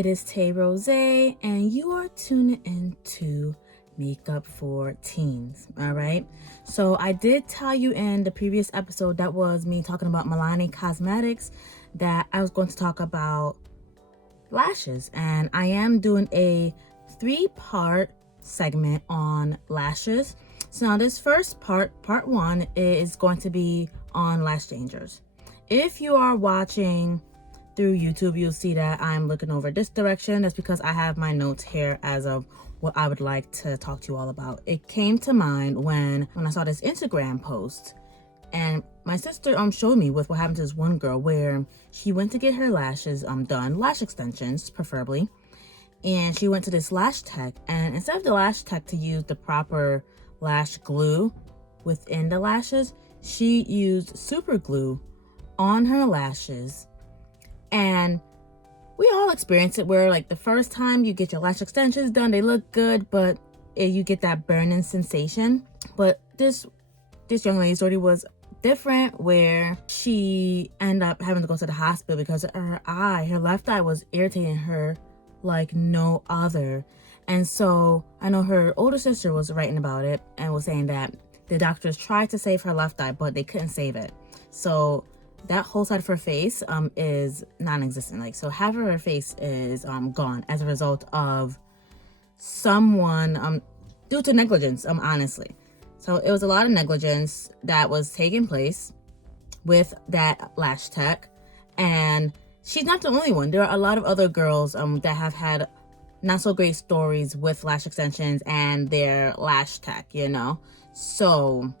it is Tay Rosé, and you are tuning into Makeup for Teens. All right, so I did tell you in the previous episode, that was me talking about Milani Cosmetics, that I was going to talk about lashes, and I am doing a 3-part segment on lashes. So now this first part 1, is going to be on lash dangers. If you are watching through YouTube, you'll see that I'm looking over this direction. That's because I have my notes here as of what I would like to talk to you all about. It came to mind when I saw this Instagram post, and my sister showed me with what happened to this one girl where she went to get her lashes done, lash extensions preferably, and she went to this lash tech, and instead of the lash tech to use the proper lash glue within the lashes, she used super glue on her lashes. And we all experience it where, like, the first time you get your lash extensions done, they look good, but you get that burning sensation. But this young lady's story was different, where she ended up having to go to the hospital because her left eye was irritating her like no other. And so I know her older sister was writing about it and was saying that the doctors tried to save her left eye, but they couldn't save it. So that whole side of her face is non-existent. Like, so half of her face is gone as a result of someone due to negligence, honestly. So it was a lot of negligence that was taking place with that lash tech, and she's not the only one. There are a lot of other girls that have had not so great stories with lash extensions and their lash tech, you know. So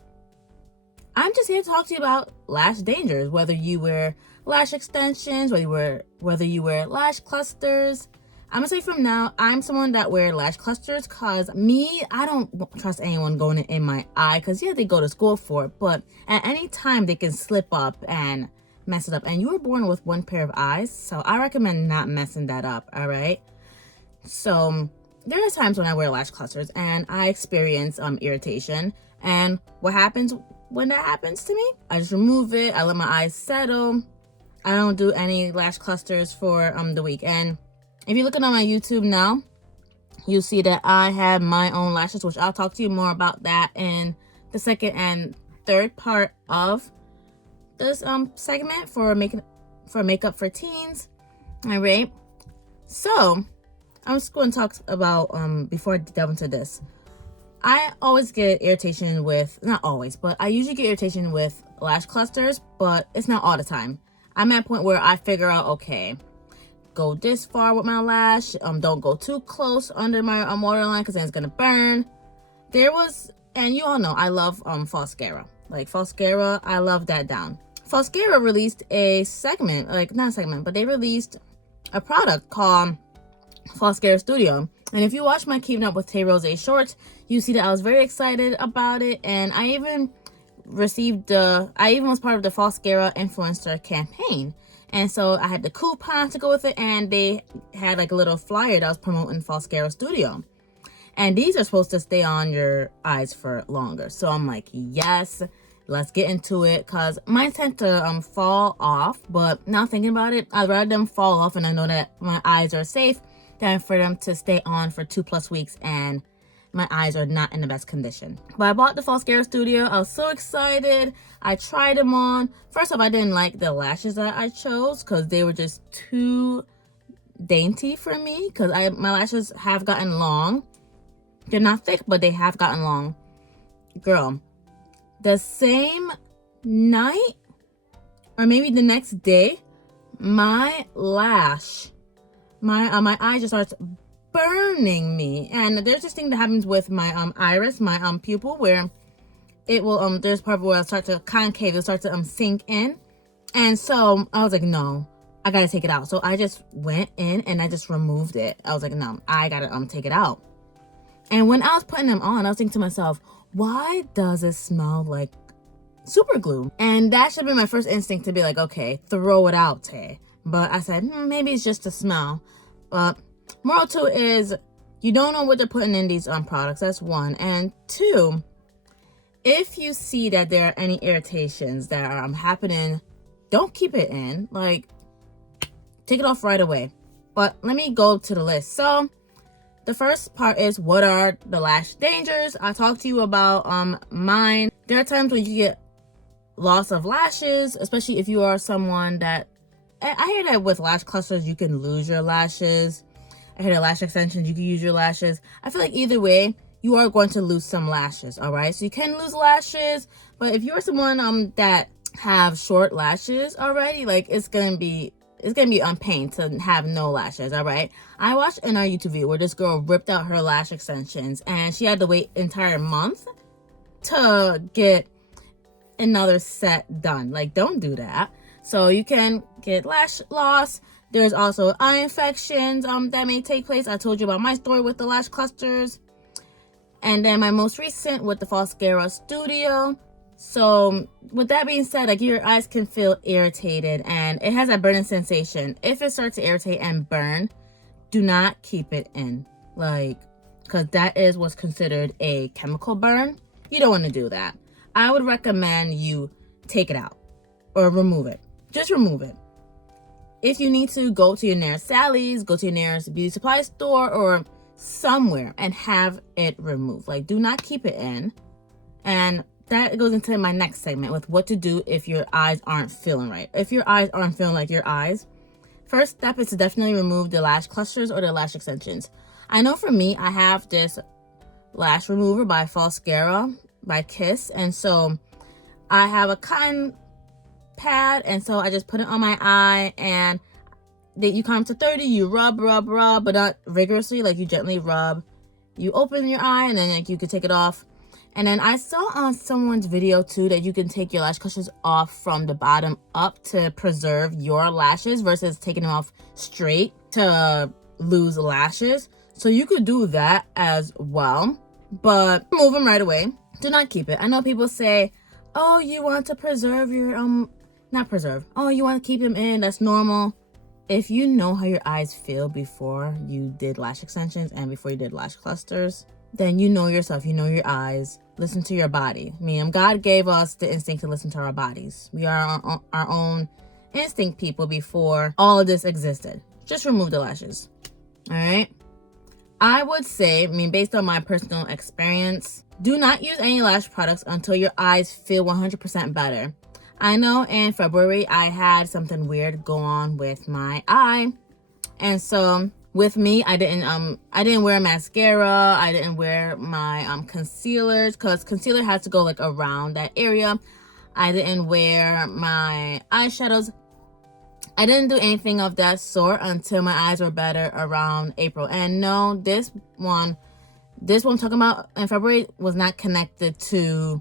I'm just here to talk to you about lash dangers, whether you wear lash extensions, whether you wear lash clusters. I'm gonna say from now, I'm someone that wear lash clusters, cause I don't trust anyone going in my eye, cause yeah, they go to school for it, but at any time they can slip up and mess it up. And you were born with one pair of eyes, so I recommend not messing that up, all right? So there are times when I wear lash clusters and I experience irritation. And what happens when that happens to me? I just remove it. I let my eyes settle. I don't do any lash clusters for the week. And if you're looking on my YouTube now, you'll see that I have my own lashes, which I'll talk to you more about that in the second and third part of this segment for makeup for teens. All right. So I'm just going to talk about before I delve into this. I always get irritation with, not always, but I usually get irritation with lash clusters, but it's not all the time. I'm at a point where I figure out, okay, go this far with my lash, don't go too close under my waterline because then it's gonna burn. And you all know I love Falscara. Like Falscara, I love that down. Falscara released a segment, like not a segment, but they released a product called Falscara Studio. And if you watch my Keeping Up with Tay Rosé shorts, you see that I was very excited about it, and I even was part of the Falscara influencer campaign. And so I had the coupon to go with it, and they had like a little flyer that was promoting Falscara Studio. And these are supposed to stay on your eyes for longer. So I'm like, yes, let's get into it, because mine tend to fall off. But now thinking about it, I'd rather them fall off and I know that my eyes are safe than for them to stay on for 2+ weeks and my eyes are not in the best condition. But I bought the Falscara Studio. I was so excited. I tried them on. First off, I didn't like the lashes that I chose because they were just too dainty for me, because my lashes have gotten long. They're not thick, but they have gotten long. Girl, the same night or maybe the next day, my eye just starts burning me. And there's this thing that happens with my iris, my pupil, where it will there's part where it'll start to concave, it'll start to sink in. And so I was like, no, I gotta take it out. So I just went in and I just removed it. I was like, no, I gotta take it out. And when I was putting them on, I was thinking to myself, why does it smell like super glue? And that should be my first instinct to be like, okay, throw it out, Tay. But I said, maybe it's just the smell. But moral 2 is, you don't know what they're putting in these products. That's 1. And 2, if you see that there are any irritations that are happening, don't keep it in. Like, take it off right away. But let me go to the list. So the first part is, what are the lash dangers? I talked to you about mine. There are times when you get loss of lashes, especially if you are someone that, I hear that with lash clusters you can lose your lashes. I hear that lash extensions you can use your lashes. I feel like either way you are going to lose some lashes. All right, so you can lose lashes, but if you're someone that have short lashes already, like it's gonna be on pain to have no lashes. All right, I watched in our YouTube video where this girl ripped out her lash extensions and she had to wait an entire month to get another set done. Like, don't do that. So you can get lash loss. There's also eye infections that may take place. I told you about my story with the lash clusters, and then my most recent with the Falscara Studio. So with that being said, like, your eyes can feel irritated and it has a burning sensation. If it starts to irritate and burn, do not keep it in, like, because that is what's considered a chemical burn. You don't want to do that. I would recommend you take it out or remove it. Just remove it. If you need to, go to your nearest Sally's, go to your nearest beauty supply store or somewhere and have it removed. Like, do not keep it in. And that goes into my next segment with what to do if your eyes aren't feeling right. If your eyes aren't feeling like your eyes, first step is to definitely remove the lash clusters or the lash extensions. I know for me, I have this lash remover by Falscara by Kiss, and so I have a cotton pad, and so I just put it on my eye, and you count to 30, you rub, but not rigorously, like you gently rub. You open your eye, and then like you can take it off. And then I saw on someone's video too that you can take your lash clusters off from the bottom up to preserve your lashes versus taking them off straight to lose lashes. So you could do that as well, but remove them right away. Do not keep it. I know people say, oh, you want to preserve your, not preserve. Oh, you want to keep them in. That's normal. If you know how your eyes feel before you did lash extensions and before you did lash clusters, then you know yourself, you know your eyes. Listen to your body. I mean, God gave us the instinct to listen to our bodies. We are our own instinct people before all of this existed. Just remove the lashes. All right? I would say, I mean, based on my personal experience, do not use any lash products until your eyes feel 100% better. I know in February I had something weird go on with my eye, and so with me, I didn't wear mascara. I didn't wear my concealers, because concealer has to go like around that area. I didn't wear my eyeshadows. I didn't do anything of that sort until my eyes were better around April. And no, this one I'm talking about in February was not connected to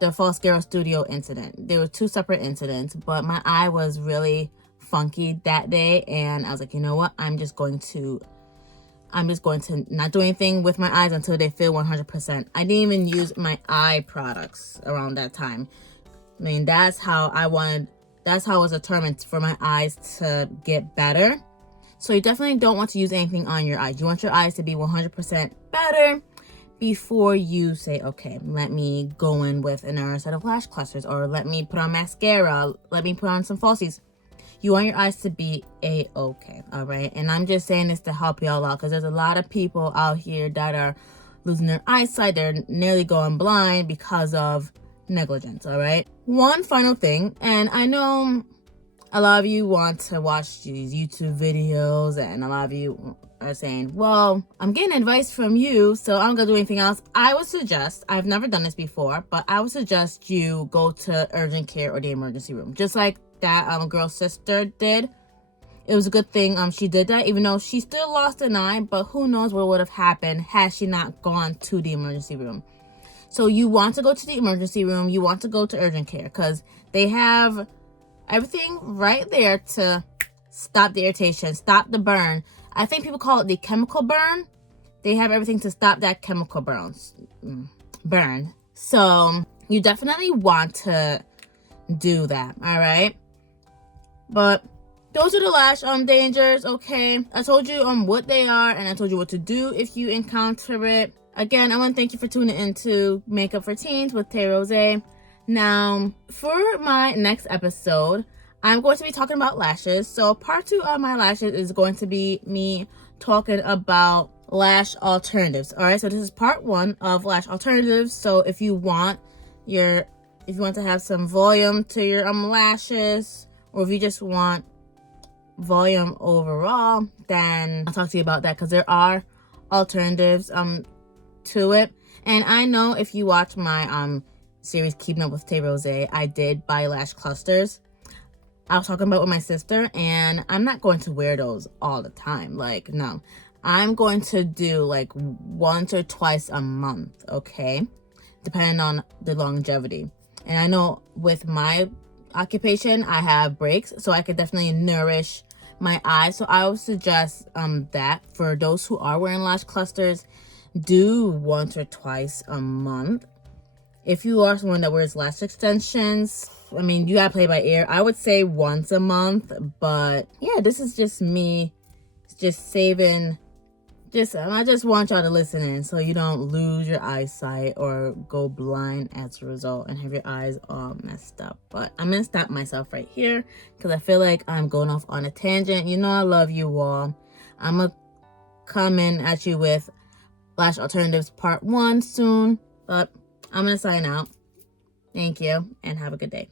the Falscara Studio incident. There were two separate incidents, but my eye was really funky that day, and I was like, you know what, I'm just going to not do anything with my eyes until they feel 100%. I didn't even use my eye products around that time. I mean, that's how I was determined for my eyes to get better. So you definitely don't want to use anything on your eyes. You want your eyes to be 100% better before you say, okay, let me go in with another set of lash clusters, or let me put on mascara, let me put on some falsies. You want your eyes to be a-okay, all right? And I'm just saying this to help y'all out, because there's a lot of people out here that are losing their eyesight. They're nearly going blind because of negligence, all right? One final thing, and I know a lot of you want to watch these YouTube videos, and a lot of you are saying, well, I'm getting advice from you, so I'm gonna do anything else. I would suggest, I've never done this before, but I would suggest you go to urgent care or the emergency room, just like that girl's sister did. It was a good thing she did that, even though she still lost an eye, but who knows what would have happened had she not gone to the emergency room. So you want to go to the emergency room, you want to go to urgent care, because they have everything right there to stop the irritation, stop the burn. I think people call it the chemical burn. They have everything to stop that chemical burn. So you definitely want to do that, all right? But those are the lash dangers, okay? I told you what they are, and I told you what to do if you encounter it. Again, I want to thank you for tuning into Makeup for Teens with Tay Rosé. Now, for my next episode, I'm going to be talking about lashes. So part 2 of my lashes is going to be me talking about lash alternatives. All right, so this is part 1 of lash alternatives. So if you want to have some volume to your lashes, or if you just want volume overall, then I'll talk to you about that, because there are alternatives to it. And I know if you watch my series Keeping Up with Tay Rosé, I did buy lash clusters. I was talking about with my sister, and I'm not going to wear those all the time. Like, no, I'm going to do like once or twice a month, okay, depending on the longevity. And I know with my occupation, I have breaks, so I could definitely nourish my eyes. So I would suggest that for those who are wearing lash clusters, do once or twice a month. If you are someone that wears lash extensions, I mean, you gotta play by ear. I would say once a month, but yeah, this is just me just saving. I just want y'all to listen in so you don't lose your eyesight or go blind as a result and have your eyes all messed up. But I'm gonna stop myself right here because I feel like I'm going off on a tangent. You know I love you all. I'm gonna come in at you with lash alternatives part 1 soon, but I'm gonna sign out. Thank you and have a good day.